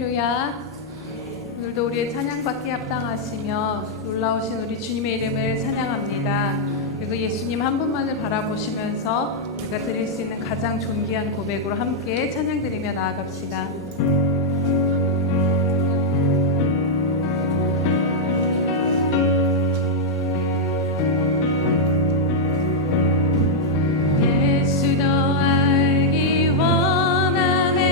할렐루야. 오늘도 우리의 찬양받기에 합당하시며 놀라우신 우리 주님의 이름을 찬양합니다. 그리고 예수님 한 분만을 바라보시면서 우리가 드릴 수 있는 가장 존귀한 고백으로 함께 찬양드리며 나아갑시다. 예수 너 알기 원하네.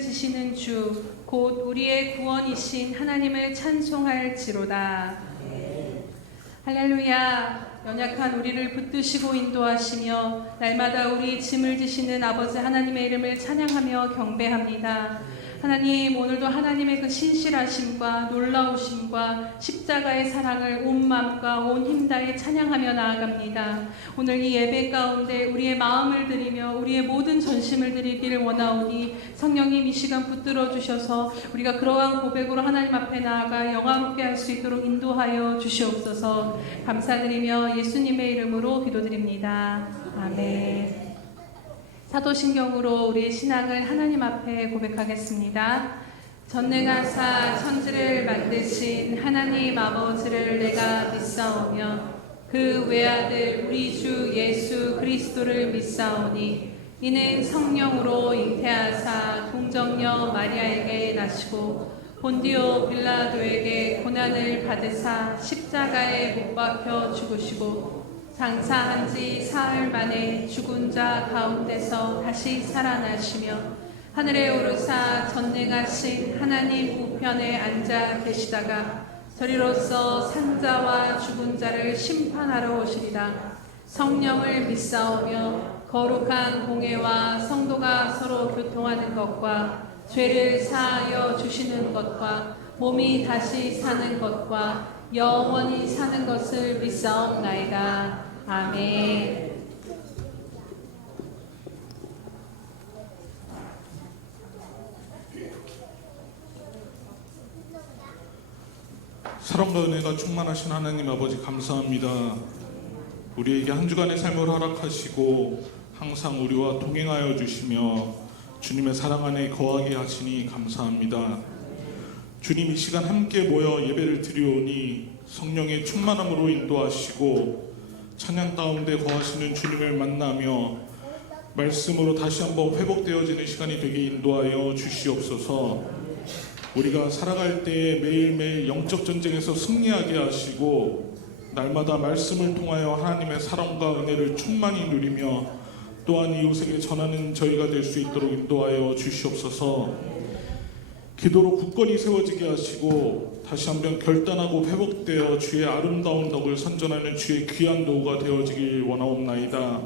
지시는 주 곧 우리의 구원이신 하나님을 찬송할지로다. 할렐루야. 연약한 우리를 붙드시고 인도하시며 날마다 우리 짐을 지시는 아버지 하나님의 이름을 찬양하며 경배합니다. 하나님, 오늘도 하나님의 그 신실하심과 놀라우심과 십자가의 사랑을 온 마음과 온 힘 다해 찬양하며 나아갑니다. 오늘 이 예배 가운데 우리의 마음을 드리며 우리의 모든 전심을 드리기를 원하오니 성령님 이 시간 붙들어 주셔서 우리가 그러한 고백으로 하나님 앞에 나아가 영화롭게 할 수 있도록 인도하여 주시옵소서. 감사드리며 예수님의 이름으로 기도드립니다. 아멘. 사도신경으로 우리의 신앙을 하나님 앞에 고백하겠습니다. 전능하사 천지를 만드신 하나님 아버지를 내가 믿사오며 그 외아들 우리 주 예수 그리스도를 믿사오니 이는 성령으로 잉태하사 동정녀 마리아에게 나시고 본디오 빌라도에게 고난을 받으사 십자가에 못 박혀 죽으시고 장사한 지 사흘 만에 죽은 자 가운데서 다시 살아나시며 하늘에 오르사 전능하신 하나님 우편에 앉아 계시다가 저리로서 산자와 죽은 자를 심판하러 오시리라. 성령을 믿사오며 거룩한 공회와 성도가 서로 교통하는 것과 죄를 사하여 주시는 것과 몸이 다시 사는 것과 영원히 사는 것을 믿사옵나이다. 아멘. 사랑과 은혜가 충만하신 하나님 아버지 감사합니다. 우리에게 한 주간의 삶을 허락하시고 항상 우리와 동행하여 주시며 주님의 사랑 안에 거하게 하시니 감사합니다. 주님, 이 시간 함께 모여 예배를 드리오니 성령의 충만함으로 인도하시고 찬양 가운데 거하시는 주님을 만나며 말씀으로 다시 한번 회복되어지는 시간이 되게 인도하여 주시옵소서. 우리가 살아갈 때에 매일매일 영적 전쟁에서 승리하게 하시고 날마다 말씀을 통하여 하나님의 사랑과 은혜를 충만히 누리며 또한 이웃에게 전하는 저희가 될 수 있도록 인도하여 주시옵소서. 기도로 굳건히 세워지게 하시고 다시 한번 결단하고 회복되어 주의 아름다운 덕을 선전하는 주의 귀한 도구가 되어지길 원하옵나이다.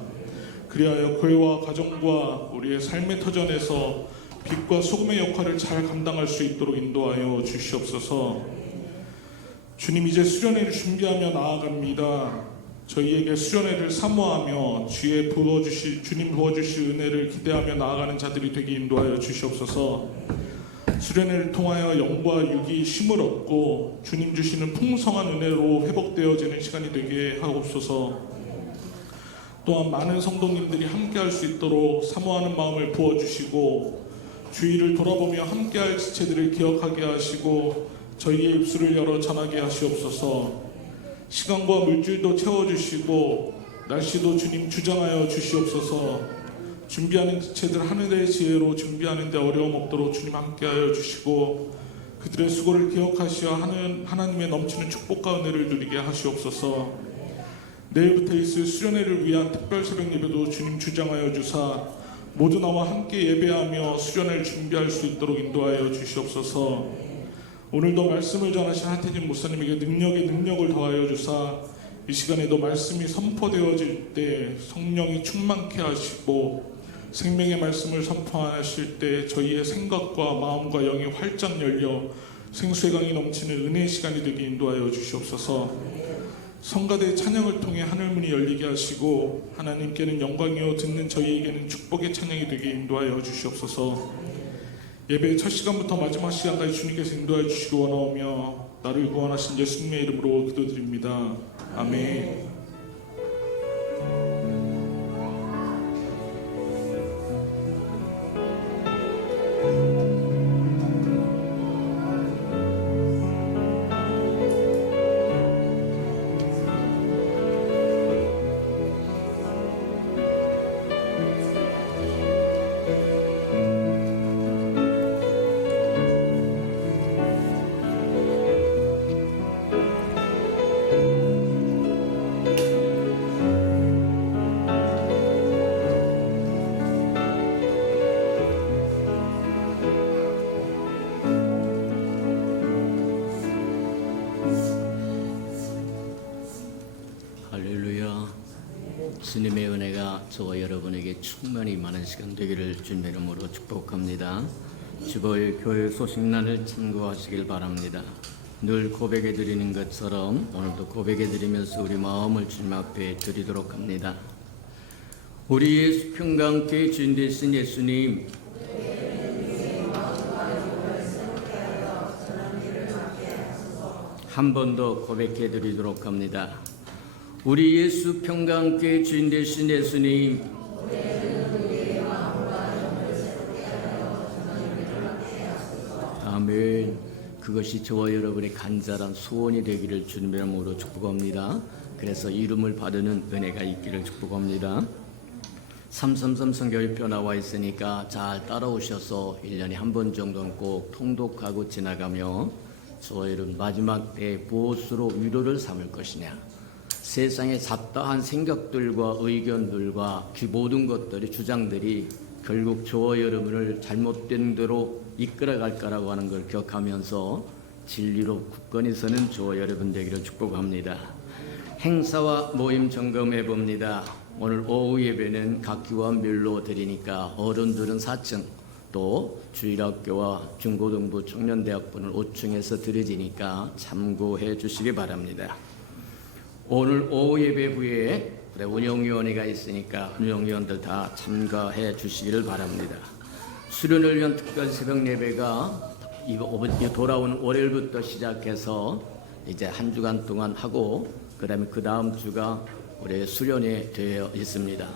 그리하여 교회와 가정과 우리의 삶의 터전에서 빛과 소금의 역할을 잘 감당할 수 있도록 인도하여 주시옵소서. 주님, 이제 수련회를 준비하며 나아갑니다. 저희에게 수련회를 사모하며 주님 부어주실 은혜를 기대하며 나아가는 자들이 되게 인도하여 주시옵소서. 수련회를 통하여 영과 육이 쉼을 얻고 주님 주시는 풍성한 은혜로 회복되어지는 시간이 되게 하옵소서. 또한 많은 성도님들이 함께할 수 있도록 사모하는 마음을 부어주시고 주의를 돌아보며 함께할 지체들을 기억하게 하시고 저희의 입술을 열어 전하게 하시옵소서. 시간과 물질도 채워주시고 날씨도 주님 주장하여 주시옵소서. 준비하는 지체들 하늘의 지혜로 준비하는 데 어려움 없도록 주님 함께하여 주시고 그들의 수고를 기억하시어 하나님의 넘치는 축복과 은혜를 누리게 하시옵소서. 내일부터 있을 수련회를 위한 특별 새벽 예배도 주님 주장하여 주사 모두 나와 함께 예배하며 수련회를 준비할 수 있도록 인도하여 주시옵소서. 오늘도 말씀을 전하신 하태진 목사님에게 능력을 더하여 주사 이 시간에도 말씀이 선포되어질 때 성령이 충만케 하시고 생명의 말씀을 선포하실 때 저희의 생각과 마음과 영이 활짝 열려 생수의 강이 넘치는 은혜의 시간이 되게 인도하여 주시옵소서. 성가대의 찬양을 통해 하늘문이 열리게 하시고 하나님께는 영광이요 듣는 저희에게는 축복의 찬양이 되게 인도하여 주시옵소서. 예배의 첫 시간부터 마지막 시간까지 주님께서 인도하여 주시기 원하오며 나를 구원하신 예수님의 이름으로 기도드립니다. 아멘. 예수님의 은혜가 저와 여러분에게 충만히 많은 시간 되기를 주님의 이름으로 축복합니다. 주보의 교회 소식란을 참고하시길 바랍니다. 늘 고백해 드리는 것처럼 오늘도 고백해 드리면서 우리 마음을 주님 앞에 드리도록 합니다. 우리 예수 평강교회 주인 되신 예수님, 한 번 더 고백해 드리도록 합니다. 우리 예수 평강교회 주인 되신 예수님, 아멘. 그것이 저와 여러분의 간절한 소원이 되기를 주님의 이름으로 축복합니다. 그래서 이름을 받는 은혜가 있기를 축복합니다. 333 성경일표 나와 있으니까 잘 따라오셔서 1년에 한 번 정도는 꼭 통독하고 지나가며 저와 여러분 마지막 때에 무엇으로 위로를 삼을 것이냐, 세상의 잡다한 생각들과 의견들과 그 모든 것들이 주장들이 결국 저와 여러분을 잘못된 대로 이끌어갈 거라고 하는 걸 기억하면서 진리로 굳건히 서는 저와 여러분 되기를 축복합니다. 행사와 모임 점검해 봅니다. 오늘 오후 예배는 각 교환별로 드리니까 어른들은 4층, 또 주일학교와 중고등부 청년대학부는 5층에서 드려지니까 참고해 주시기 바랍니다. 오늘 오후 예배 후에 운영위원회가 있으니까 운영위원들 다 참가해 주시기를 바랍니다. 수련을 위한 특별 새벽 예배가 이거 돌아오는 월요일부터 시작해서 이제 한 주간 동안 하고 그다음에 그 다음 주가 우리 수련회 되어 있습니다.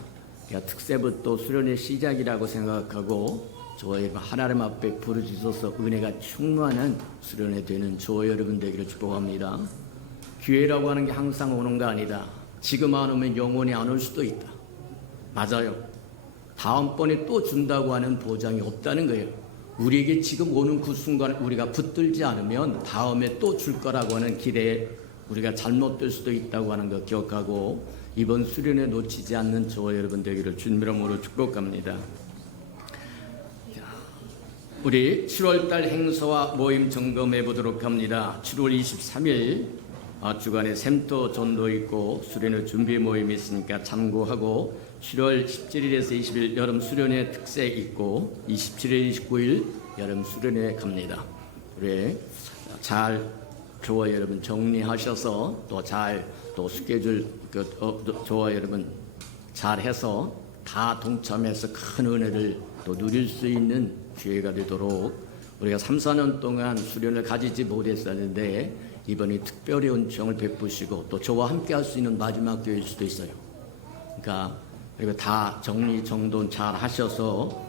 그러니까 특세부터 수련회 시작이라고 생각하고 저와 여러분 하나님 앞에 부르짖어서 은혜가 충만한 수련회 되는 저와 여러분 되기를 축복합니다. 기회라고 하는 게 항상 오는 거 아니다. 지금 안 오면 영원히 안 올 수도 있다. 맞아요. 다음번에 또 준다고 하는 보장이 없다는 거예요. 우리에게 지금 오는 그 순간 우리가 붙들지 않으면 다음에 또 줄 거라고 하는 기대에 우리가 잘못될 수도 있다고 하는 거 기억하고 이번 수련회 놓치지 않는 저와 여러분 되기를 주님의 이름으로 축복합니다. 우리 7월달 행사와 모임 점검해 보도록 합니다. 7월 23일 주간에 샘터 전도 있고 수련회 준비 모임이 있으니까 참고하고 7월 17일에서 20일 여름 수련회 특세 있고 27일, 29일 여름 수련회 갑니다. 우리 잘 저와 여러분 정리하셔서 또 스케줄 저와 여러분 잘 해서 다 동참해서 큰 은혜를 또 누릴 수 있는 기회가 되도록 우리가 3, 4년 동안 수련을 가지지 못했었는데 이번에 특별히 은총을 베푸시고 또 저와 함께 할 수 있는 마지막 교회일 수도 있어요. 그러니까 그리고 다 정리 정돈 잘 하셔서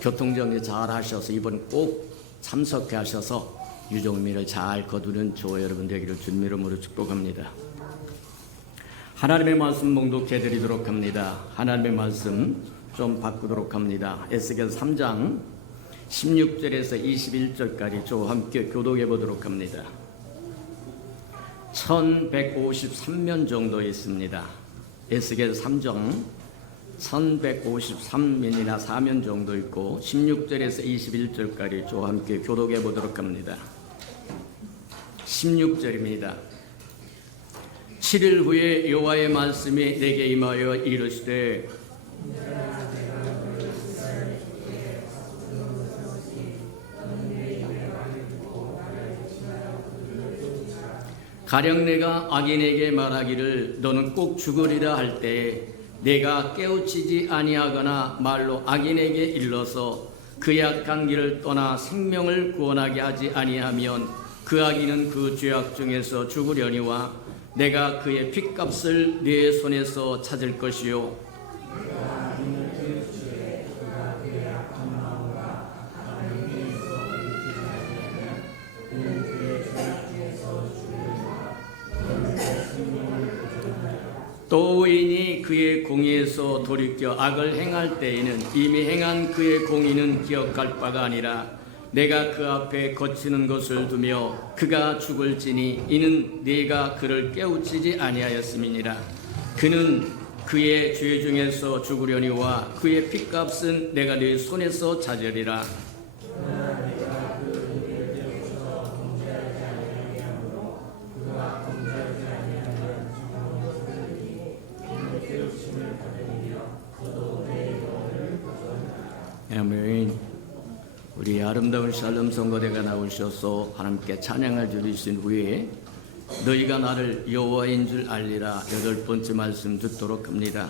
교통정리 잘 하셔서 이번 꼭 참석해 하셔서 유종민을 잘 거두는 저와 여러분 되기를 주님의 이름으로 축복합니다. 하나님의 말씀 봉독해 드리도록 합니다. 하나님의 말씀 좀 바꾸도록 합니다. 에스겔 3장 16절에서 21절까지 저와 함께 교독해 보도록 합니다. 1153면 정도 있습니다. 에스겔 3장 1153면이나 4면 정도 있고 16절에서 21절까지 저와 함께 교독해 보도록 합니다. 16절입니다. 7일 후에 여호와의 말씀이 내게 임하여 이르시되 가령 내가 악인에게 말하기를 너는 꼭 죽으리라 할 때에 내가 깨우치지 아니하거나 말로 악인에게 일러서 그 약한 길을 떠나 생명을 구원하게 하지 아니하면 그 악인은 그 죄악 중에서 죽으려니와 내가 그의 핏값을 네 손에서 찾을 것이요 또 의인이 그의 공의에서 돌이켜 악을 행할 때에는 이미 행한 그의 공의는 기억할 바가 아니라 내가 그 앞에 거치는 것을 두며 그가 죽을지니 이는 네가 그를 깨우치지 아니하였음이니라. 그는 그의 죄 중에서 죽으려니와 그의 핏값은 내가 네 손에서 찾으리라. 아멘. 우리 아름다운 샬롬 성거대가 나오셔서 하나님께 찬양을 드리신 후에 너희가 나를 여호와인 줄 알리라 8번째 말씀 듣도록 합니다.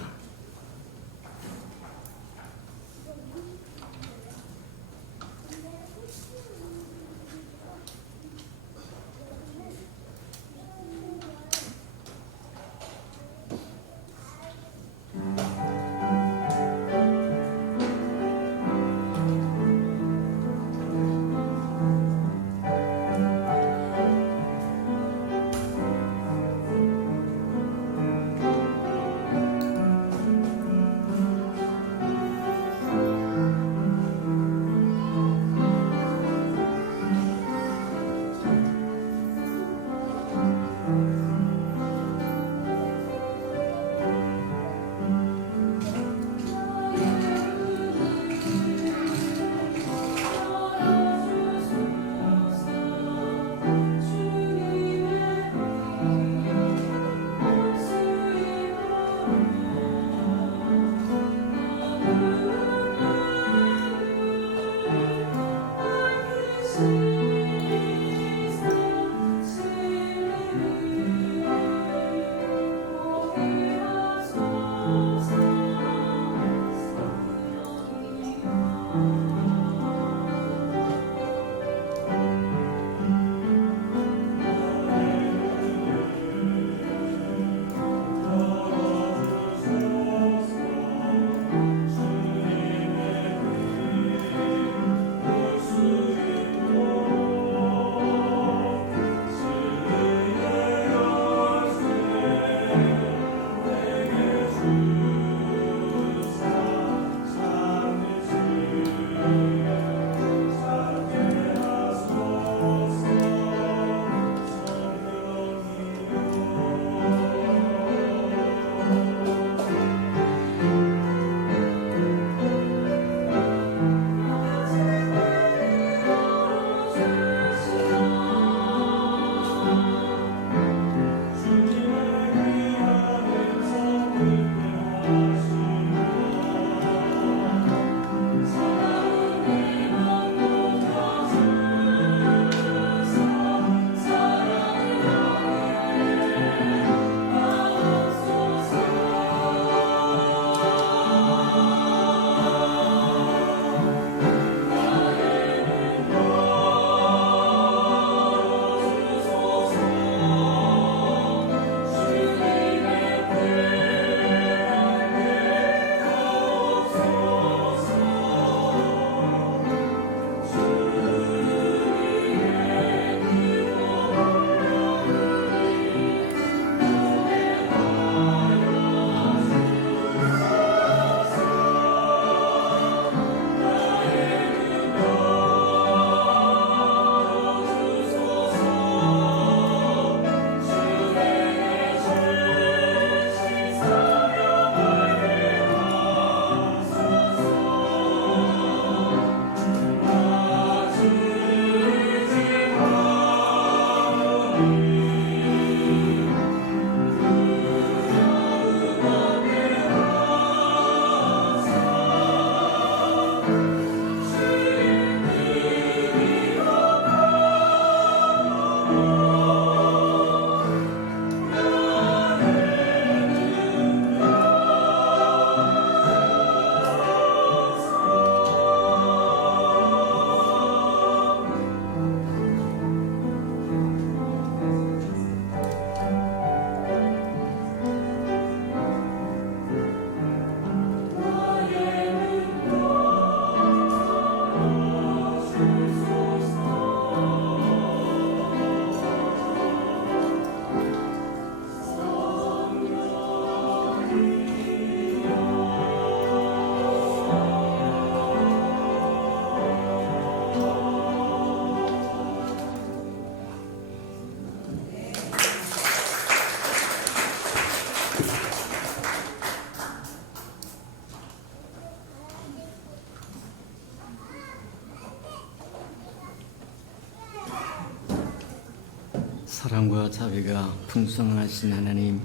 사랑과 자비가 풍성하신 하나님,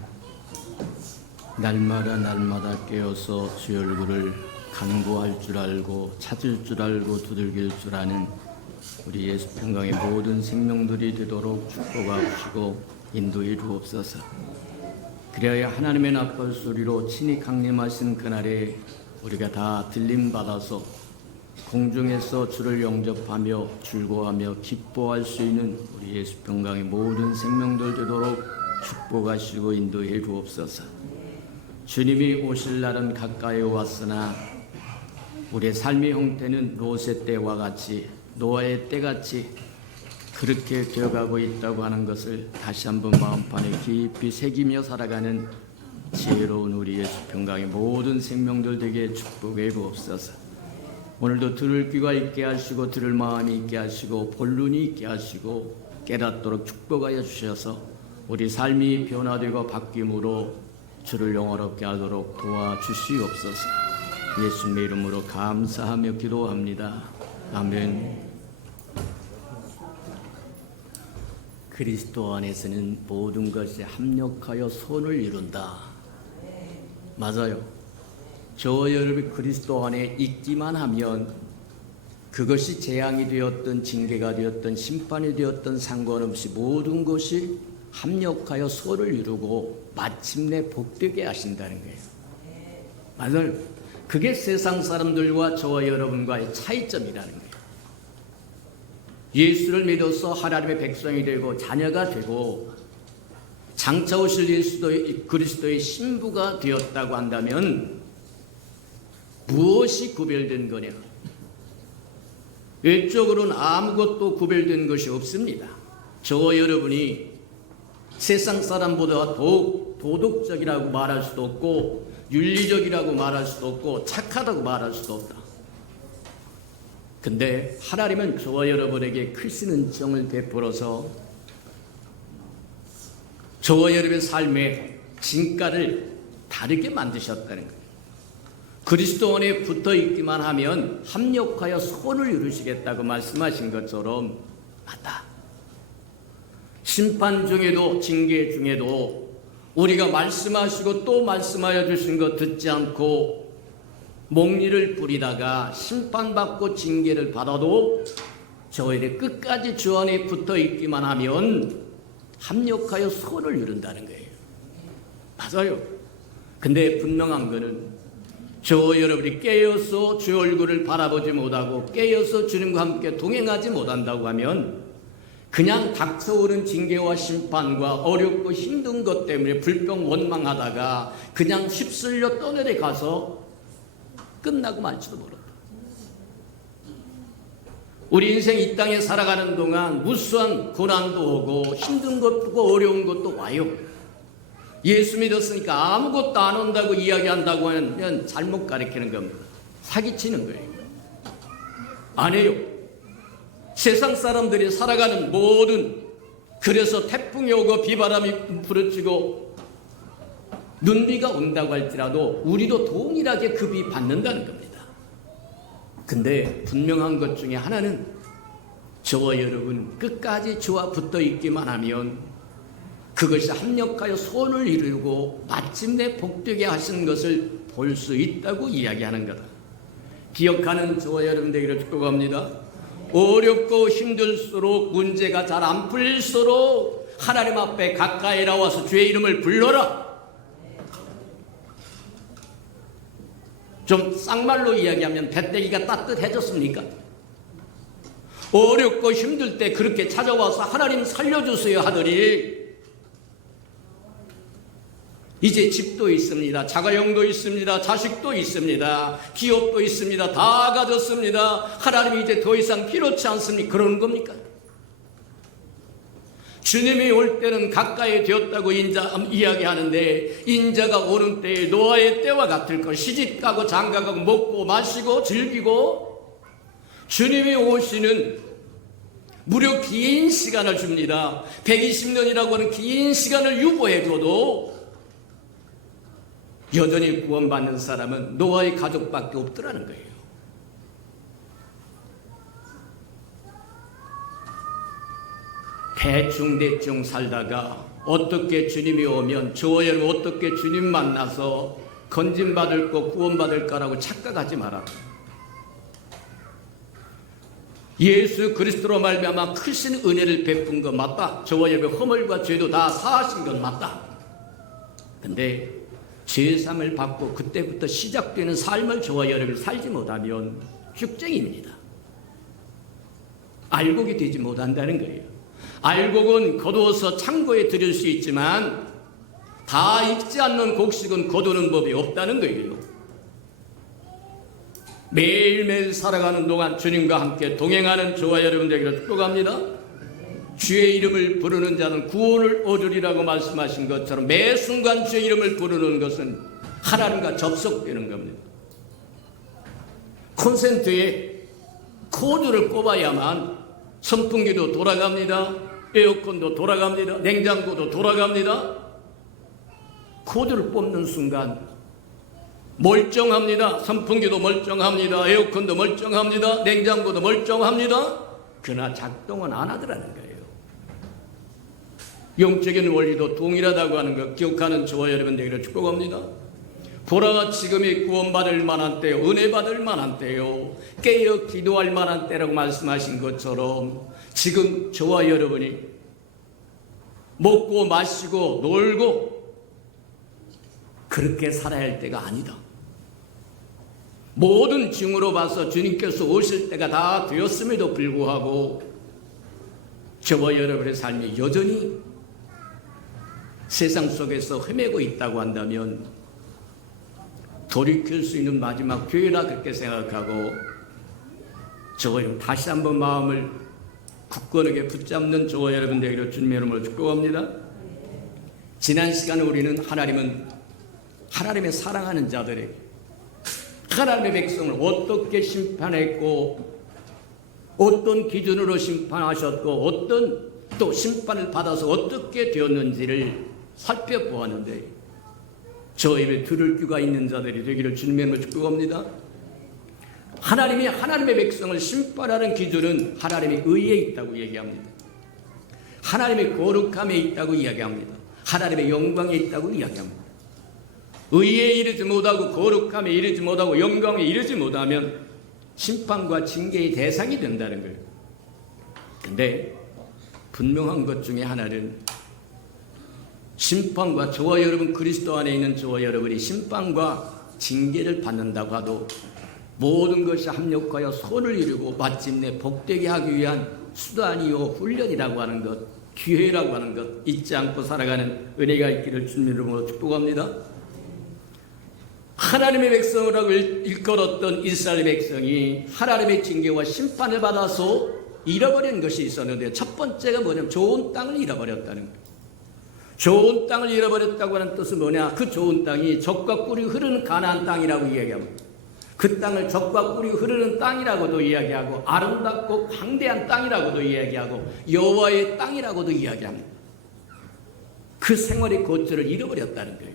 날마다 깨어서 주의 얼굴을 간구할 줄 알고 찾을 줄 알고 두들길 줄 아는 우리 예수 평강의 모든 생명들이 되도록 축복하시고 인도해 주옵소서. 그래야 하나님의 나팔 소리로 친히 강림하신 그날에 우리가 다 들림 받아서 공중에서 주를 영접하며 즐거워하며 기뻐할 수 있는 우리 예수 평강의 모든 생명들 되도록 축복하시고 인도해 주옵소서. 주님이 오실 날은 가까이 왔으나 우리의 삶의 형태는 롯의 때와 같이 노아의 때같이 그렇게 되어가고 있다고 하는 것을 다시 한번 마음판에 깊이 새기며 살아가는 지혜로운 우리 예수 평강의 모든 생명들 되게 축복해 주옵소서. 오늘도 들을 귀가 있게 하시고 들을 마음이 있게 하시고 볼 눈이 있게 하시고 깨닫도록 축복하여 주셔서 우리 삶이 변화되고 바뀜으로 주를 영화롭게 하도록 도와주시옵소서. 예수님의 이름으로 감사하며 기도합니다. 아멘. 그리스도 안에서는 모든 것이 합력하여 선을 이룬다. 맞아요. 저와 여러분이 그리스도 안에 있기만 하면 그것이 재앙이 되었든 징계가 되었든 심판이 되었든 상관없이 모든 것이 합력하여 선을 이루고 마침내 복되게 하신다는 거예요. 맞아요. 그게 세상 사람들과 저와 여러분과의 차이점이라는 거예요. 예수를 믿어서 하나님의 백성이 되고 자녀가 되고 장차 오실 그리스도의 신부가 되었다고 한다면 무엇이 구별된 거냐? 외적으로는 아무것도 구별된 것이 없습니다. 저와 여러분이 세상 사람보다 더욱 도덕적이라고 말할 수도 없고 윤리적이라고 말할 수도 없고 착하다고 말할 수도 없다. 근데 하나님은 저와 여러분에게 크신 은총을 베풀어서 저와 여러분의 삶의 진가를 다르게 만드셨다는 거예요. 그리스도 안에 붙어 있기만 하면 합력하여 선을 이루시겠다고 말씀하신 것처럼 맞다. 심판 중에도 징계 중에도 우리가 말씀하시고 또 말씀하여 주신 것 듣지 않고 목리를 부리다가 심판받고 징계를 받아도 저희들 끝까지 주 안에 붙어 있기만 하면 합력하여 선을 이룬다는 거예요. 맞아요. 근데 분명한 거는 저 여러분이 깨어서 주 얼굴을 바라보지 못하고 깨어서 주님과 함께 동행하지 못한다고 하면 그냥 닥쳐오는 징계와 심판과 어렵고 힘든 것 때문에 불평 원망하다가 그냥 휩쓸려 떠내려가서 끝나고 말지도 모른다. 우리 인생 이 땅에 살아가는 동안 무수한 고난도 오고 힘든 것도 어려운 것도 와요. 예수 믿었으니까 아무것도 안 온다고 이야기한다고 하면 잘못 가르치는 겁니다. 사기치는 거예요. 안 해요. 세상 사람들이 살아가는 모든, 그래서 태풍이 오고 비바람이 부르치고 눈비가 온다고 할지라도 우리도 동일하게 급이 받는다는 겁니다. 근데 분명한 것 중에 하나는 저와 여러분 끝까지 주와 붙어 있기만 하면 그것이 합력하여 선을 이루고 마침내 복되게 하신 것을 볼 수 있다고 이야기하는 거다. 기억하는 저와 여러분 되기를 축복합니다. 어렵고 힘들수록 문제가 잘 안 풀릴수록 하나님 앞에 가까이 나와서 주의 이름을 불러라. 좀 쌍말로 이야기하면 배때기가 따뜻해졌습니까? 어렵고 힘들 때 그렇게 찾아와서 하나님 살려주세요 하더니 이제 집도 있습니다. 자가용도 있습니다. 자식도 있습니다. 기업도 있습니다. 다 가졌습니다. 하나님이 이제 더 이상 필요치 않습니까? 그러는 겁니까? 주님이 올 때는 가까이 되었다고 이야기하는데 인자가 오는 때에 노아의 때와 같을 것. 시집가고 장가가고 먹고 마시고 즐기고 주님이 오시는 무려 긴 시간을 줍니다. 120년이라고 하는 긴 시간을 유보해줘도 여전히 구원받는 사람은 노아의 가족밖에 없더라는 거예요. 대충 살다가 어떻게 주님이 오면 저와 여러분 어떻게 주님 만나서 건진받을 거 구원받을 거라고 착각하지 마라. 예수 그리스도로 말미암아 크신 은혜를 베푼 것 맞다. 저와 여러분의 허물과 죄도 다 사하신 것 맞다. 근데 죄상을 받고 그때부터 시작되는 삶을 저와 여러분이 살지 못하면 죽쟁입니다. 알곡이 되지 못한다는 거예요. 알곡은 거두어서 창고에 들일 수 있지만 다 익지 않는 곡식은 거두는 법이 없다는 거예요. 매일매일 살아가는 동안 주님과 함께 동행하는 저와 여러분들에게 축복합니다. 주의 이름을 부르는 자는 구원을 얻으리라고 말씀하신 것처럼 매 순간 주의 이름을 부르는 것은 하나님과 접속되는 겁니다. 콘센트에 코드를 꼽아야만 선풍기도 돌아갑니다. 에어컨도 돌아갑니다. 냉장고도 돌아갑니다. 코드를 뽑는 순간 멀쩡합니다. 선풍기도 멀쩡합니다. 에어컨도 멀쩡합니다. 냉장고도 멀쩡합니다. 그러나 작동은 안 하더라는 거예요. 영적인 원리도 동일하다고 하는 것 기억하는 저와 여러분들에게 축복합니다. 보라, 지금이 구원받을 만한 때요, 은혜 받을 만한 때요, 깨어 기도할 만한 때라고 말씀하신 것처럼 지금 저와 여러분이 먹고 마시고 놀고 그렇게 살아야 할 때가 아니다. 모든 징후로 봐서 주님께서 오실 때가 다 되었음에도 불구하고 저와 여러분의 삶이 여전히 세상 속에서 헤매고 있다고 한다면 돌이킬 수 있는 마지막 기회라 그렇게 생각하고 저와 여러분 다시 한번 마음을 굳건하게 붙잡는 저와 여러분들에게 주님의 이름으로 축복합니다. 지난 시간에 우리는 하나님의 사랑하는 자들에게 하나님의 백성을 어떻게 심판했고 어떤 기준으로 심판하셨고 어떤 또 심판을 받아서 어떻게 되었는지를 살펴보았는데 저에게 들을 귀가 있는 자들이 되기를 주님의 이름으로 축복합니다. 하나님의 백성을 심판하는 기준은 하나님의 의에 있다고 얘기합니다. 하나님의 거룩함에 있다고 이야기합니다. 하나님의 영광에 있다고 이야기합니다. 의에 이르지 못하고 거룩함에 이르지 못하고 영광에 이르지 못하면 심판과 징계의 대상이 된다는 거예요. 근데 분명한 것 중에 하나는 심판과 저와 여러분 그리스도 안에 있는 저와 여러분이 심판과 징계를 받는다고 하도 모든 것이 합력하여 손을 이루고 마침내 복되게 하기 위한 수단이요 훈련이라고 하는 것, 기회라고 하는 것 잊지 않고 살아가는 은혜가 있기를 주님의 이름으로 축복합니다. 하나님의 백성이라고 일컬었던 이스라엘 백성이 하나님의 징계와 심판을 받아서 잃어버린 것이 있었는데 첫 번째가 뭐냐면 좋은 땅을 잃어버렸다는 거예요. 좋은 땅을 잃어버렸다고 하는 뜻은 뭐냐? 그 좋은 땅이 젖과 꿀이 흐르는 가나안 땅이라고 이야기합니다. 그 땅을 젖과 꿀이 흐르는 땅이라고도 이야기하고 아름답고 광대한 땅이라고도 이야기하고 여호와의 땅이라고도 이야기합니다. 그 생활의 거처를 잃어버렸다는 거예요.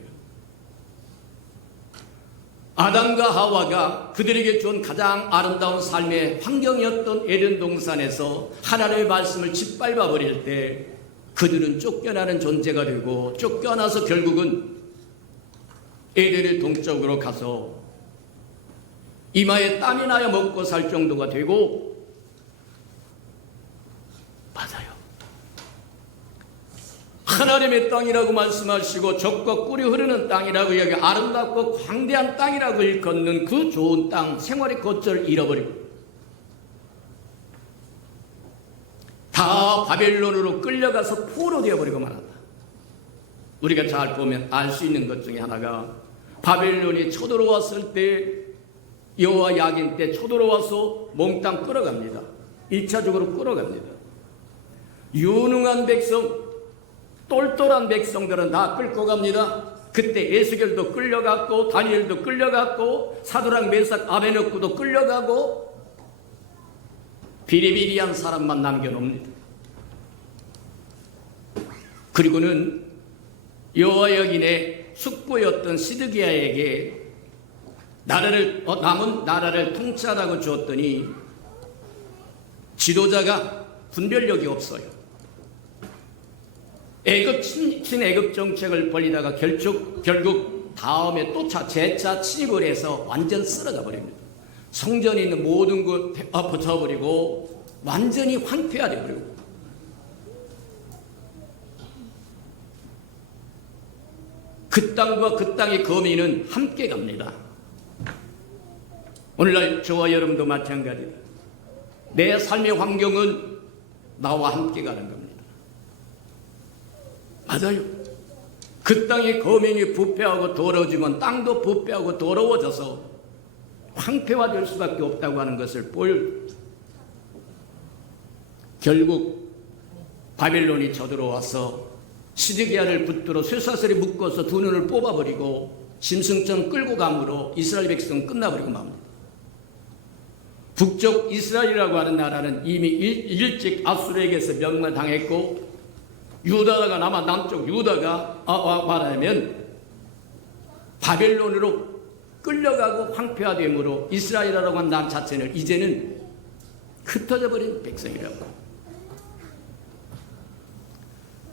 아담과 하와가 그들에게 준 가장 아름다운 삶의 환경이었던 에덴 동산에서 하나님의 말씀을 짓밟아 버릴 때 그들은 쫓겨나는 존재가 되고 쫓겨나서 결국은 에덴의 동쪽으로 가서 이마에 땀이 나야 먹고 살 정도가 되고 맞아요. 하나님의 땅이라고 말씀하시고 젖과 꿀이 흐르는 땅이라고 이야기 아름답고 광대한 땅이라고 일컫는 그 좋은 땅 생활의 거처를 잃어버리고 다 바벨론으로 끌려가서 포로 되어버리고 말한다. 우리가 잘 보면 알 수 있는 것 중에 하나가 바벨론이 쳐들어왔을 때 여호와 야긴 때 쳐들어와서 몽땅 끌어갑니다. 1차적으로 끌어갑니다. 유능한 백성 똘똘한 백성들은 다 끌고 갑니다. 그때 에스겔도 끌려갔고 다니엘도 끌려갔고 사드락 메삭 아베느고도 끌려가고 비리비리한 사람만 남겨놓습니다. 그리고는 여호와 여긴의 숙부였던 시드기야에게 남은 나라를 통치하라고 주었더니 지도자가 분별력이 없어요. 친애굽 정책을 벌이다가 결국 다음에 또 재차 침입을 해서 완전 쓰러져 버립니다. 성전에 있는 모든 것 붙여버리고 완전히 황폐화돼 버리고, 그 땅과 그 땅의 거민은 함께 갑니다. 오늘날 저와 여러분도 마찬가지다. 내 삶의 환경은 나와 함께 가는 겁니다. 맞아요. 그 땅의 거민이 부패하고 더러워지면 땅도 부패하고 더러워져서 황폐화될 수밖에 없다고 하는 것을 결국 바벨론이 쳐들어와서 시드기야를 붙들어 쇠사슬에 묶어서 두 눈을 뽑아버리고 짐승처럼 끌고 감으로 이스라엘 백성은 끝나버리고 맙니다. 북쪽 이스라엘이라고 하는 나라는 이미 일찍 아수르에게서 멸망당했고, 유다가 남쪽 유다가 말하면 바벨론으로 끌려가고 황폐화됨으로 이스라엘이라고 하는 나라 자체는 이제는 흩어져 버린 백성이라고.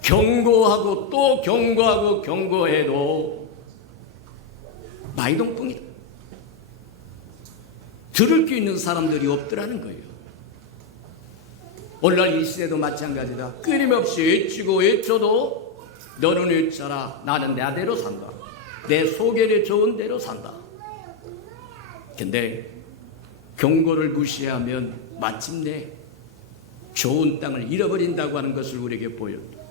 경고하고 또 경고하고 경고해도 마이동풍이다. 들을 수 있는 사람들이 없더라는 거예요. 오늘날 이 시대도 마찬가지다. 끊임없이 외치고 외쳐도 너는 외쳐라. 나는 나대로 산다. 내 소견에 좋은 대로 산다. 근데 경고를 무시하면 마침내 좋은 땅을 잃어버린다고 하는 것을 우리에게 보여줍니다.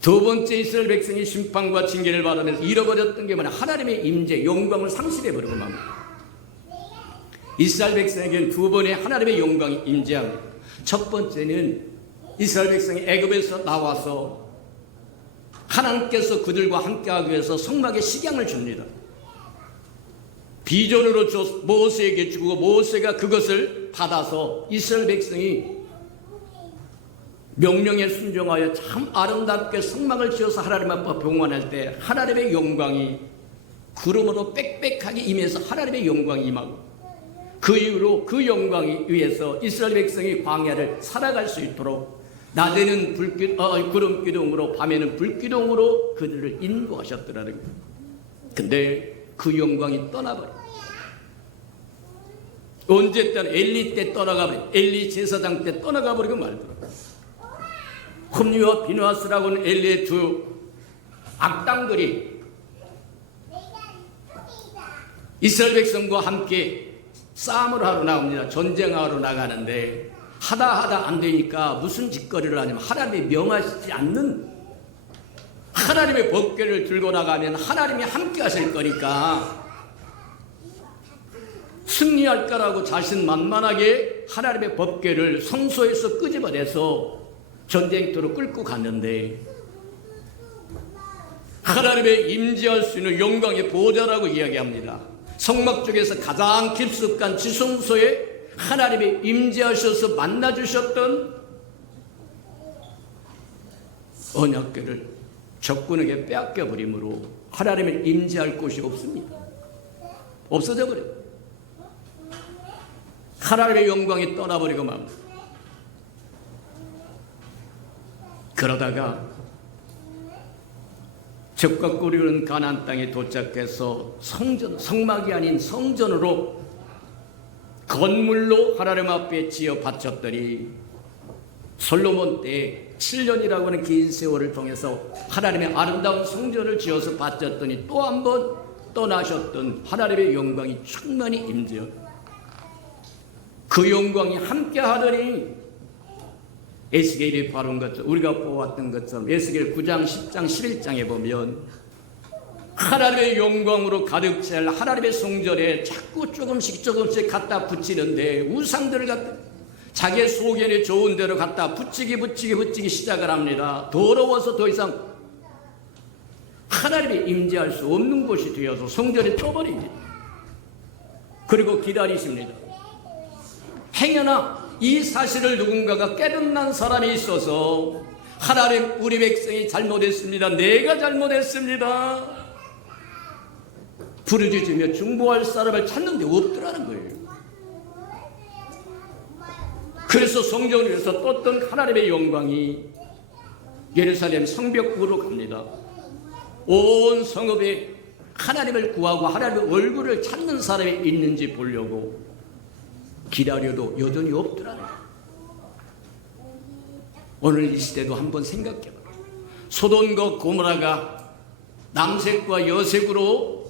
두 번째 이스라엘 백성이 심판과 징계를 받으면서 잃어버렸던 게 뭐냐? 하나님의 임재, 영광을 상실해버리고 맙니다. 이스라엘 백성에게는 두 번의 하나님의 영광이 임재합니다. 첫 번째는 이스라엘 백성이 애굽에서 나와서 하나님께서 그들과 함께하기 위해서 성막에 식양을 줍니다. 비전으로 모세에게 주고 모세가 그것을 받아서 이스라엘 백성이 명령에 순종하여 참 아름답게 성막을 지어서 하나님 앞에 봉헌할 때 하나님의 영광이 구름으로 빽빽하게 임해서 하나님의 영광이 임하고, 그 이후로 그 영광이 위해서 이스라엘 백성이 광야를 살아갈 수 있도록 낮에는 구름 기둥으로 밤에는 불 기둥으로 그들을 인도하셨더라는 거예요. 근데 그 영광이 떠나버려. 언제 때는 엘리 때 떠나가버려. 엘리 제사장 때 떠나가버리고 말더라. 홈리와 비누아스라고는 엘리의 두 악당들이 이스라엘 백성과 함께 싸움을 하러 나옵니다. 전쟁하러 나가는데 하다 안 되니까 무슨 짓거리를 하냐면 하나님이 명하시지 않는 하나님의 법궤를 들고 나가면 하나님이 함께 하실 거니까 승리할 거라고 자신만만하게 하나님의 법궤를 성소에서 끄집어내서 전쟁터로 끌고 갔는데, 하나님의 임재할 수 있는 영광의 보좌라고 이야기합니다. 성막 쪽에서 가장 깊숙한 지성소에 하나님이 임재하셔서 만나주셨던 언약궤를 적군에게 빼앗겨버림으로 하나님의 임재할 곳이 없습니다. 없어져 버려요. 하나님의 영광이 떠나버리고 맙니다. 그러다가 적과 꿀이는 가나안 땅에 도착해서 성막이 아닌 성전으로 건물로 하나님 앞에 지어 바쳤더니 솔로몬 때 7년이라고 하는 긴 세월을 통해서 하나님의 아름다운 성전을 지어서 바쳤더니 또 한 번 떠나셨던 하나님의 영광이 충만히 임재하여 그 영광이 함께 하더니 에스겔이 바른 것처럼 우리가 보았던 것처럼 에스겔 9장, 10장, 11장에 보면 하나님의 영광으로 가득 찰 하나님의 성전에 자꾸 조금씩 갖다 붙이는데 우상들을 갖다 자기의 소견에 좋은 대로 갖다 붙이기 시작을 합니다. 더러워서 더 이상 하나님이 임재할 수 없는 곳이 되어서 성전에 떠버립니다. 그리고 기다리십니다. 행여나 이 사실을 누군가가 깨닫는 사람이 있어서 하나님 우리 백성이 잘못했습니다. 내가 잘못했습니다. 부르짖으며 중보할 사람을 찾는데 없더라는 거예요. 그래서 성전을 위해서 떴던 하나님의 영광이 예루살렘 성벽으로 갑니다. 온 성읍에 하나님을 구하고 하나님의 얼굴을 찾는 사람이 있는지 보려고 기다려도 여전히 없더라고요. 오늘 이 시대도 한번 생각해봐. 소돔과 고모라가 남색과 여색으로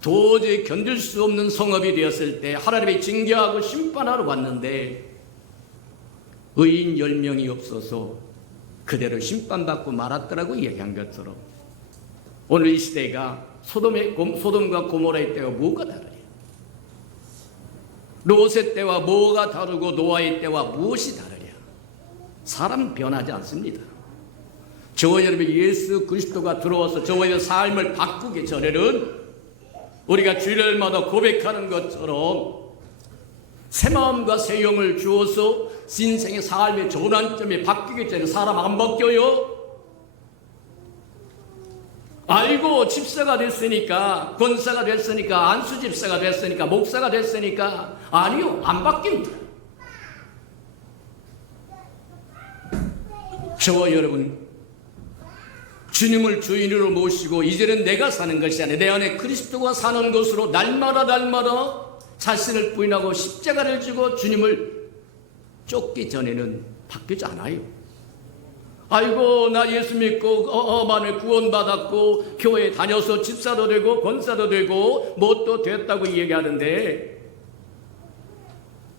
도저히 견딜 수 없는 성읍이 되었을 때 하나님이 징계하고 심판하러 왔는데 의인 10명이 없어서 그대로 심판받고 말았더라고 얘기한 것처럼 오늘 이 시대가 소돔과 고모라의 때와 뭐가 다르냐? 롯의 때와 뭐가 다르고 노아의 때와 무엇이 다르냐? 사람은 변하지 않습니다. 저와 여러분 예수 그리스도가 들어와서 저와 여러분 삶을 바꾸기 전에는 우리가 주일마다 고백하는 것처럼 새 마음과 새 영을 주어서 인생의 삶의 전환점이 바뀌기 전에 사람 안 바뀌어요? 알고 집사가 됐으니까, 권사가 됐으니까, 안수 집사가 됐으니까, 목사가 됐으니까 아니요, 안 바뀝니다. 저와 여러분 주님을 주인으로 모시고 이제는 내가 사는 것이 아니라 내 안에 그리스도가 사는 것으로 날마다 자신을 부인하고 십자가를 지고 주님을 쫓기 전에는 바뀌지 않아요. 아이고 나 예수 믿고 만에 구원받았고 교회 다녀서 집사도 되고 권사도 되고 뭣도 됐다고 얘기하는데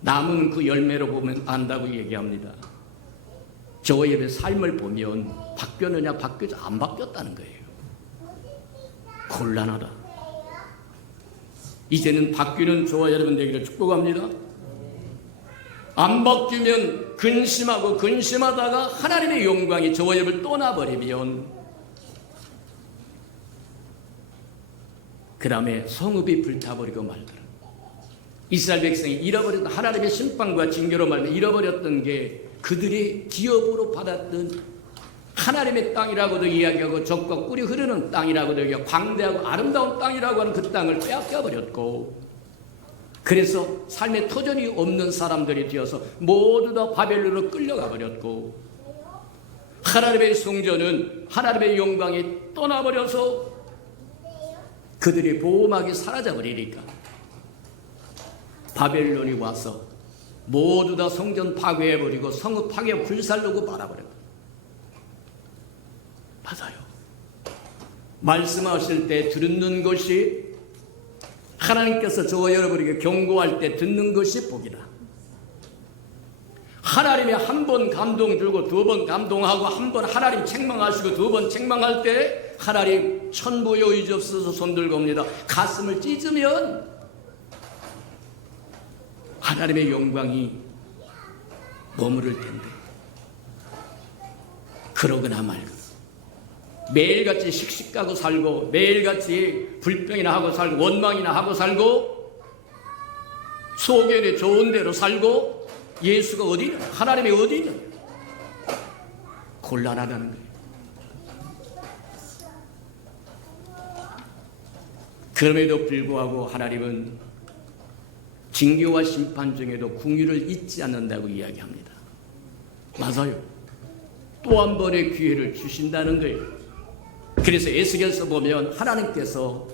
남은 그 열매로 보면 안다고 얘기합니다. 저와 여러분의 삶을 보면 바뀌었느냐 바뀌지 안 바뀌었다는 거예요. 곤란하다. 이제는 바뀌는 저와 여러분 되기를 축복합니다. 안 바뀌면 근심하고 근심하다가 하나님의 영광이 저와 여러분을 떠나버리면 그 다음에 성읍이 불타버리고 말더라. 이스라엘 백성이 잃어버렸던 하나님의 심판과 징계로 말며 잃어버렸던 게 그들이 기업으로 받았던 하나님의 땅이라고도 이야기하고 젖과 꿀이 흐르는 땅이라고도 얘기하고 광대하고 아름다운 땅이라고 하는 그 땅을 빼앗겨버렸고 그래서 삶의 터전이 없는 사람들이 되어서 모두 다 바벨론으로 끌려가 버렸고 하나님의 성전은 하나님의 영광이 떠나버려서 그들의 보호막이 사라져버리니까 바벨론이 와서 모두 다 성전 파괴해버리고 성읍 파괴 불살르고 말아버렸다. 맞아요. 말씀하실 때 듣는 것이 하나님께서 저와 여러분에게 경고할 때 듣는 것이 복이다. 하나님이 한 번 감동 주고 두 번 감동하고 한 번 하나님 책망하시고 두 번 책망할 때 하나님 천부여 의지없어서 손들고 옵니다. 가슴을 찢으면 하나님의 영광이 머무를 텐데 그러거나 말거나 매일같이 씩씩하고 살고 매일같이 불평이나 하고 살고 원망이나 하고 살고 속에 좋은 대로 살고 예수가 어디 있냐? 하나님이 어디 있냐? 곤란하다는 거예요. 그럼에도 불구하고 하나님은 징계와 심판 중에도 궁유를 잊지 않는다고 이야기합니다. 맞아요. 또 한 번의 기회를 주신다는 거예요. 그래서 에스겔서 보면 하나님께서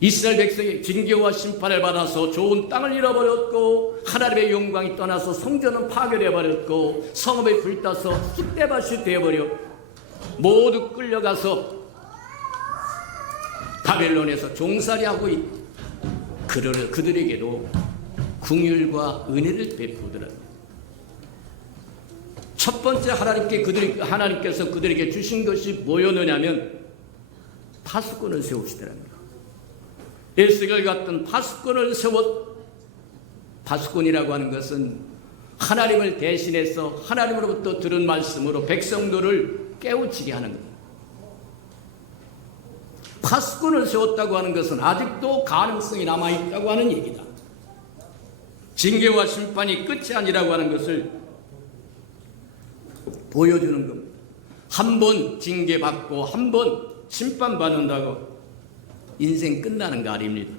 이스라엘 백성이 징계와 심판을 받아서 좋은 땅을 잃어버렸고 하나님의 영광이 떠나서 성전은 파괴되어버렸고 성읍에 불타서 쑥대밭이 되어버려 모두 끌려가서 바벨론에서 종살이하고 있다. 그들에게도 긍휼과 은혜를 베푸더라. 첫 번째 하나님께서 그들에게 주신 것이 뭐였느냐면 파수꾼을 세우시더랍니다. 에스겔 같은 파수꾼을 파수꾼이라고 하는 것은 하나님을 대신해서 하나님으로부터 들은 말씀으로 백성들을 깨우치게 하는 겁니다. 파수꾼을 세웠다고 하는 것은 아직도 가능성이 남아있다고 하는 얘기다. 징계와 심판이 끝이 아니라고 하는 것을 보여주는 겁니다. 한 번 징계받고 한 번 심판받는다고 인생 끝나는 거 아닙니다.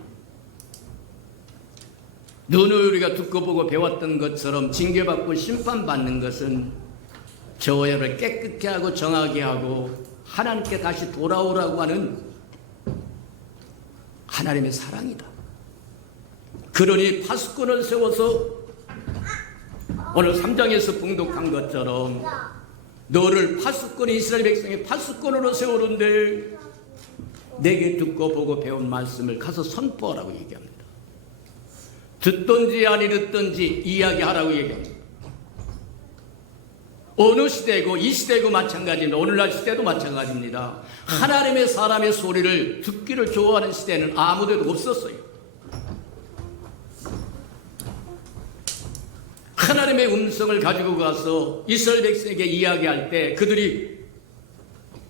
늘 우리가 듣고 보고 배웠던 것처럼 징계받고 심판받는 것은 저와 여러분을 깨끗게 하고 정하게 하고 하나님께 다시 돌아오라고 하는 하나님의 사랑이다. 그러니 파수꾼을 세워서 오늘 3장에서 봉독한 것처럼 너를 파수꾼이 이스라엘 백성의 파수꾼으로 세우는데 내게 듣고 보고 배운 말씀을 가서 선포하라고 얘기합니다. 듣든지 아니 듣든지 이야기하라고 얘기합니다. 어느 시대고 이 시대고 마찬가지입니다. 오늘날 시대도 마찬가지입니다. 하나님의 사람의 소리를 듣기를 좋아하는 시대는 아무데도 없었어요. 하나님의 음성을 가지고 가서 이스라엘 백성에게 이야기할 때 그들이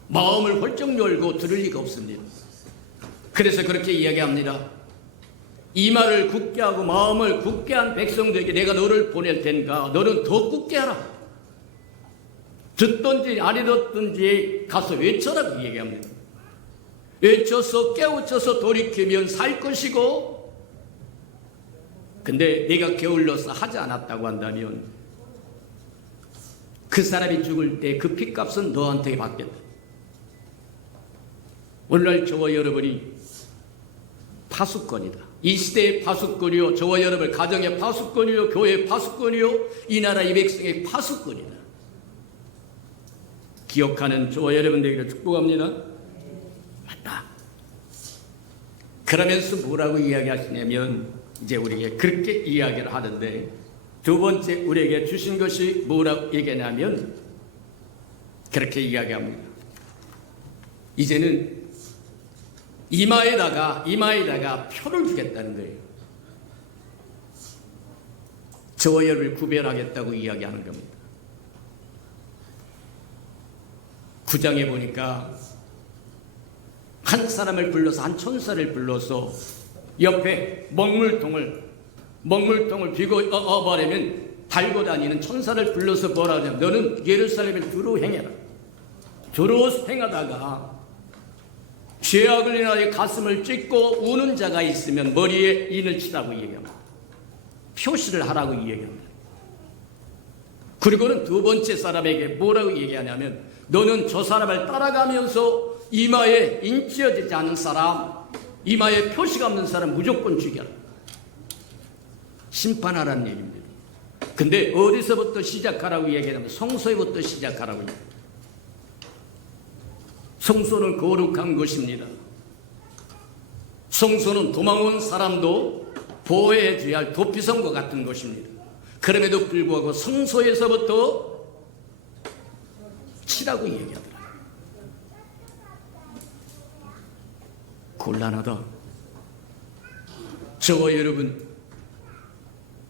마음을 홀쩍 열고 들을 리가 없습니다. 그래서 그렇게 이야기합니다. 이 말을 굳게 하고 마음을 굳게 한 백성들에게 내가 너를 보낼 테니까 너는 더 굳게 하라. 듣든지 아니 듣든지 가서 외쳐라고 얘기합니다. 외쳐서 깨우쳐서 돌이키면 살 것이고, 근데 내가 게을러서 하지 않았다고 한다면 그 사람이 죽을 때 그 핏값은 너한테 받겠다. 오늘날 저와 여러분이 파수꾼이다. 이 시대의 파수꾼이요, 저와 여러분 가정의 파수꾼이요, 교회의 파수꾼이요, 이 나라 이 백성의 파수꾼이다. 기억하는 저와 여러분들에게 축복합니다. 맞다. 그러면서 뭐라고 이야기하시냐면 이제 우리에게 그렇게 이야기를 하는데, 두 번째 우리에게 주신 것이 뭐라고 얘기하냐면 그렇게 이야기합니다. 이제는 이마에다가 표를 주겠다는 거예요. 저와 여러분을 구별하겠다고 이야기하는 겁니다. 9장에 보니까 한 사람을 불러서, 한 천사를 불러서 옆에 먹물통을 비고 버리면 달고 다니는 천사를 불러서 뭐라 하냐면 너는 예루살렘을 두루 행해라. 두루 행하다가 죄악을 인하여 가슴을 찢고 우는 자가 있으면 머리에 인을 치라고 얘기합니다. 표시를 하라고 얘기합니다. 그리고는 두 번째 사람에게 뭐라고 얘기하냐면 너는 저 사람을 따라가면서 이마에 인치어지지 않은 사람, 이마에 표시가 없는 사람 무조건 죽여라. 심판하라는 얘기입니다. 근데 어디서부터 시작하라고 얘기하냐면 성소에부터 시작하라고 얘기합니다. 성소는 거룩한 것입니다. 성소는 도망온 사람도 보호해 줘야 할 도피성과 같은 것입니다. 그럼에도 불구하고 성소에서부터 치라고 얘기하더라. 곤란하다. 저와 여러분,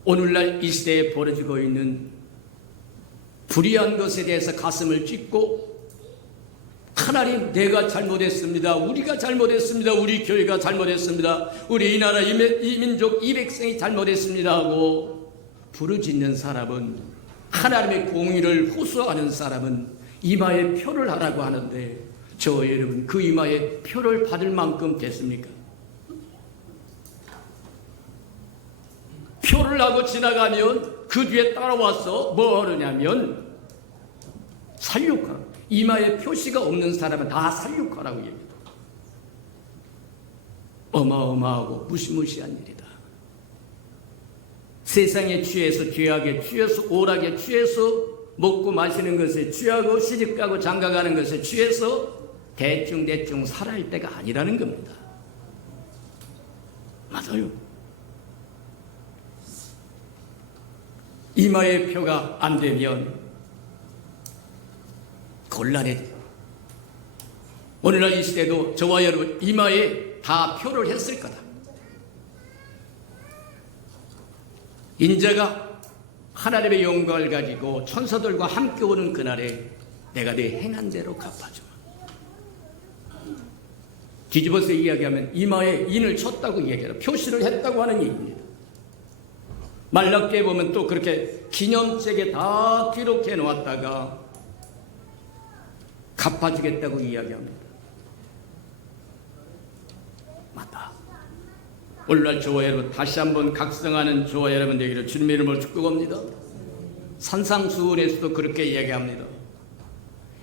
오늘날 이 시대에 벌어지고 있는 불의한 것에 대해서 가슴을 찢고 하나님 내가 잘못했습니다. 우리가 잘못했습니다. 우리 교회가 잘못했습니다. 우리 이 나라 이 민족 이 백성이 잘못했습니다 하고 부르짖는 사람은, 하나님의 공의를 호소하는 사람은 이마에 표를 하라고 하는데 저와 여러분 그 이마에 표를 받을 만큼 됐습니까? 표를 하고 지나가면 그 뒤에 따라와서 뭐 하느냐면 살육하라. 이마에 표시가 없는 사람은 다 살육하라고 얘기합니다. 어마어마하고 무시무시한 일이다. 세상에 취해서, 죄악에 취해서, 오락에 취해서, 먹고 마시는 것에 취하고 시집가고 장가가는 것에 취해서 대충 살아갈 때가 아니라는 겁니다. 맞아요. 이마에 표가 안 되면 곤란해. 오늘날 이 시대도 저와 여러분 이마에 다 표를 했을 거다. 인자가 하나님의 영광을 가지고 천사들과 함께 오는 그날에 내가 네 행한 대로 갚아줘. 뒤집어서 이야기하면 이마에 인을 쳤다고 이야기해라. 표시를 했다고 하는 얘기입니다. 말랍기에 보면 또 그렇게 기념책에 다 기록해 놓았다가 갚아주겠다고 이야기합니다. 맞다. 오늘날 저와 여러분 다시 한번 각성하는 저와 여러분들에게 주님의 이름으로 축복합니다. 산상수훈에서도 그렇게 이야기합니다.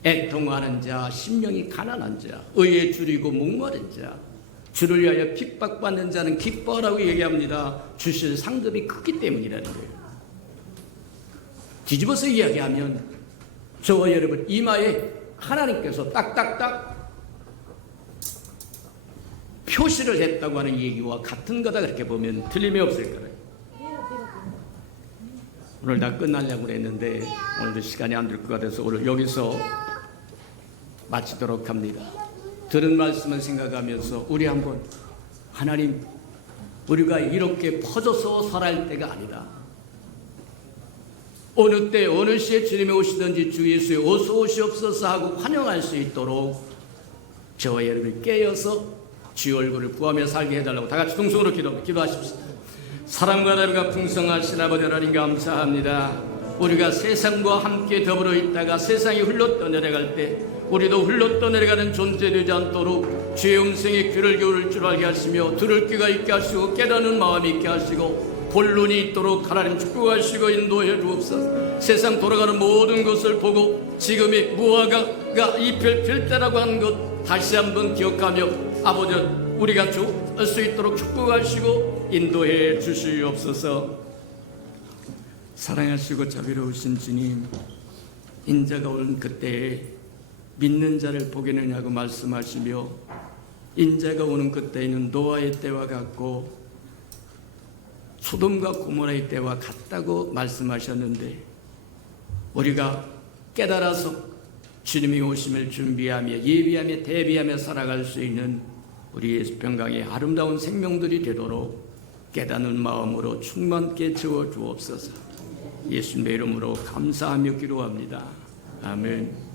애통하는 자, 심령이 가난한 자, 의에 줄이고 목마른 자, 주를 위하여 핍박받는 자는 기뻐하라고 얘기합니다. 주실 상급이 크기 때문이라는 거예요. 뒤집어서 이야기하면 저와 여러분 이마에 하나님께서 딱딱딱 표시를 했다고 하는 얘기와 같은 거다, 그렇게 보면 틀림이 없을 거예요. 오늘 다 끝나려고 했는데 오늘도 시간이 안 될 것 같아서 오늘 여기서 마치도록 합니다. 들은 말씀을 생각하면서 우리 한번, 하나님, 우리가 이렇게 퍼져서 살아야 할 때가 아니다. 어느 때 어느 시에 주님이 오시든지 주 예수에 어서 오시옵소서 하고 환영할 수 있도록 저와 여러분이 깨어서 주 얼굴을 구하며 살게 해달라고 다 같이 동성으로 기도하십시다. 사랑과 나라가 풍성하신 아버지 하나님 감사합니다. 우리가 세상과 함께 더불어 있다가 세상이 흘러 떠내려갈 때 우리도 흘러 떠내려가는 존재 되지 않도록 주의 음성에 귀를 기울일 줄 알게 하시며 들을 귀가 있게 하시고 깨닫는 마음이 있게 하시고 본론이 있도록 하나님 축복하시고 인도해 주옵소서. 세상 돌아가는 모든 것을 보고 지금이 무화과가 잎을 필 때라고 하는 것 다시 한번 기억하며 아버지 우리가 할 수 있도록 축복하시고 인도해 주시옵소서. 사랑하시고 자비로우신 주님, 인자가 오는 그때에 믿는 자를 보겠느냐고 말씀하시며 인자가 오는 그때에는 노아의 때와 같고 소돔과 고모라의 때와 같다고 말씀하셨는데 우리가 깨달아서 주님이 오심을 준비하며 예비하며 대비하며 살아갈 수 있는 우리 예수평강의 아름다운 생명들이 되도록 깨닫는 마음으로 충만케 채워 주옵소서. 예수님의 이름으로 감사하며 기도합니다. 아멘.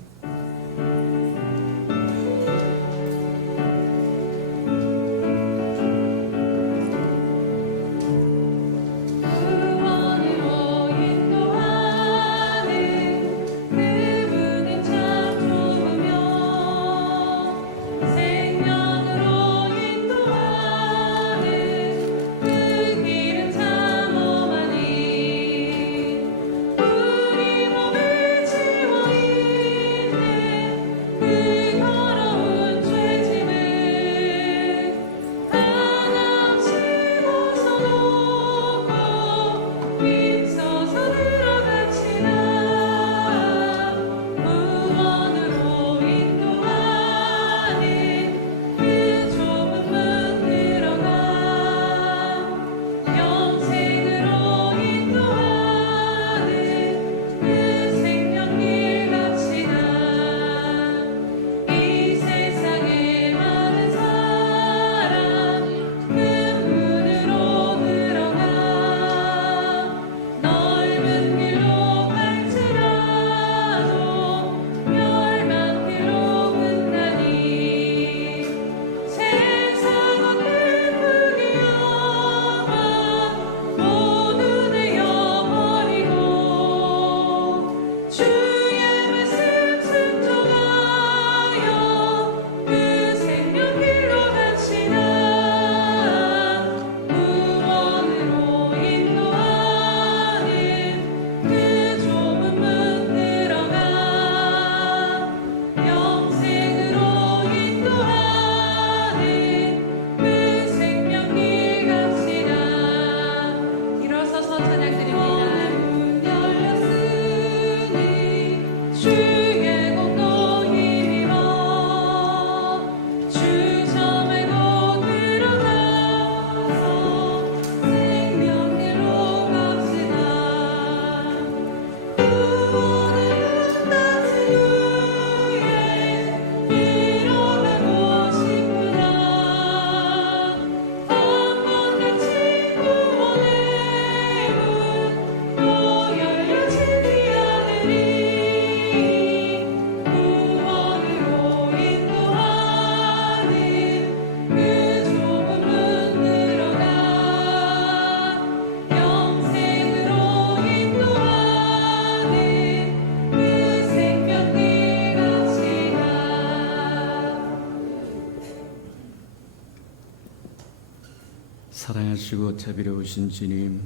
사랑하시고 자비로우신 주님,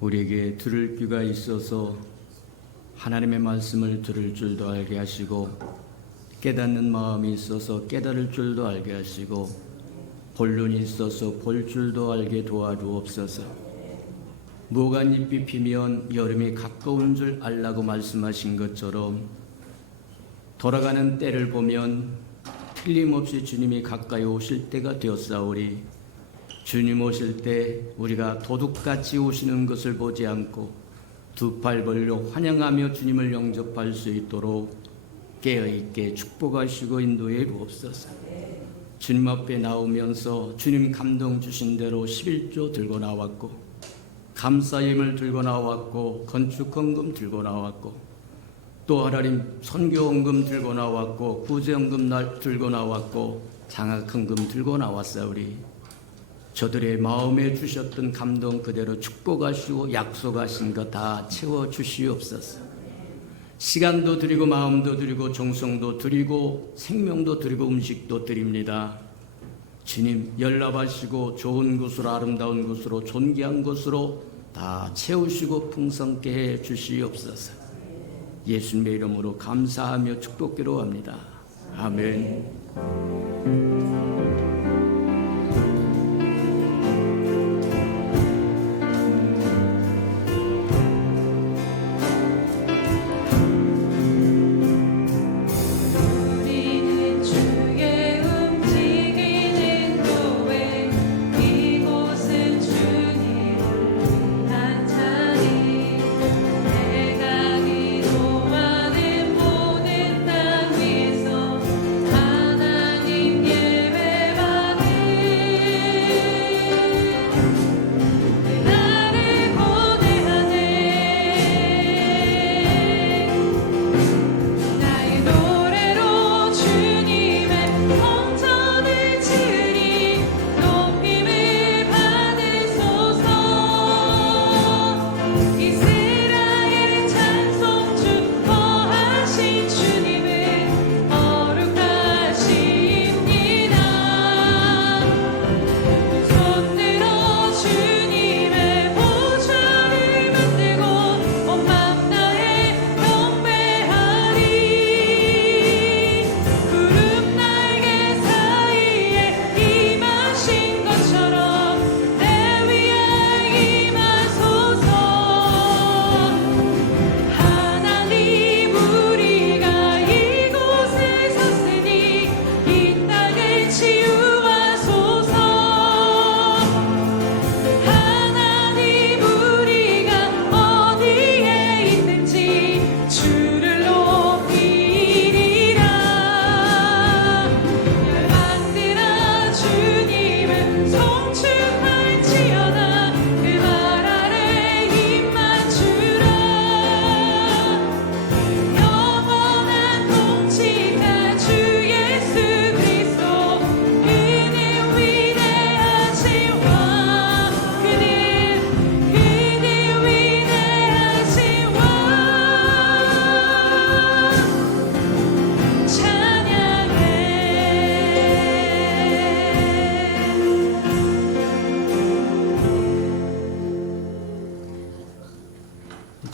우리에게 들을 귀가 있어서 하나님의 말씀을 들을 줄도 알게 하시고 깨닫는 마음이 있어서 깨달을 줄도 알게 하시고 본론이 있어서 볼 줄도 알게 도와주옵소서. 무간잎이 피면 여름이 가까운 줄 알라고 말씀하신 것처럼 돌아가는 때를 보면 틀림없이 주님이 가까이 오실 때가 되었사오리. 주님 오실 때 우리가 도둑같이 오시는 것을 보지 않고 두 팔 벌려 환영하며 주님을 영접할 수 있도록 깨어있게 축복하시고 인도해 주옵소서. 주님 앞에 나오면서 주님 감동 주신 대로 11조 들고 나왔고 감사임을 들고 나왔고 건축헌금 들고 나왔고 또 하나님 선교헌금 들고 나왔고 구제헌금 들고 나왔고 장학헌금 들고 나왔사오리. 저들의 마음에 주셨던 감동 그대로 축복하시고 약속하신 것 다 채워주시옵소서. 시간도 드리고 마음도 드리고 정성도 드리고 생명도 드리고 음식도 드립니다. 주님 연락하시고 좋은 곳으로 아름다운 곳으로 존귀한 곳으로 다 채우시고 풍성케 해 주시옵소서. 예수님의 이름으로 감사하며 축복기로 합니다. 아멘.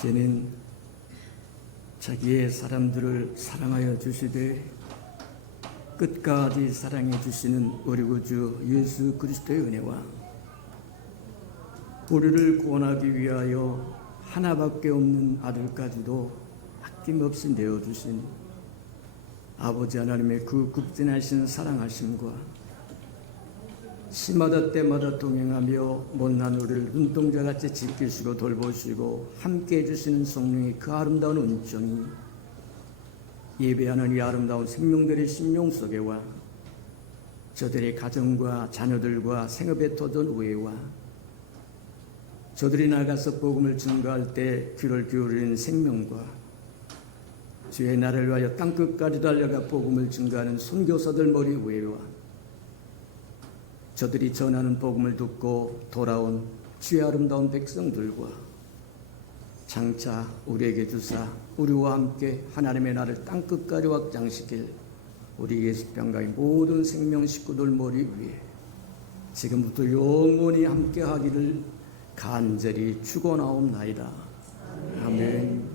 이제는 자기의 사람들을 사랑하여 주시되 끝까지 사랑해 주시는 우리 구주 예수 그리스도의 은혜와 우리를 구원하기 위하여 하나밖에 없는 아들까지도 아낌없이 내어주신 아버지 하나님의 그 극진하신 사랑하심과 시마다 때마다 동행하며 못난 우리를 눈동자같이 지키시고 돌보시고 함께해 주시는 성령의 그 아름다운 은총이 예배하는 이 아름다운 생명들의 심령 속에와 저들의 가정과 자녀들과 생업에 터던 우애와 저들이 나가서 복음을 증거할 때 귀를 기울이는 생명과 주의 나라를 위하여 땅끝까지 달려가 복음을 증거하는 선교사들 머리 위에와 저들이 전하는 복음을 듣고 돌아온 주의 아름다운 백성들과 장차 우리에게 주사 우리와 함께 하나님의 나라를 땅끝까지 확장시킬 우리 예수평강의 모든 생명 식구들 머리 위에 지금부터 영원히 함께 하기를 간절히 축원하옵나이다. 아멘.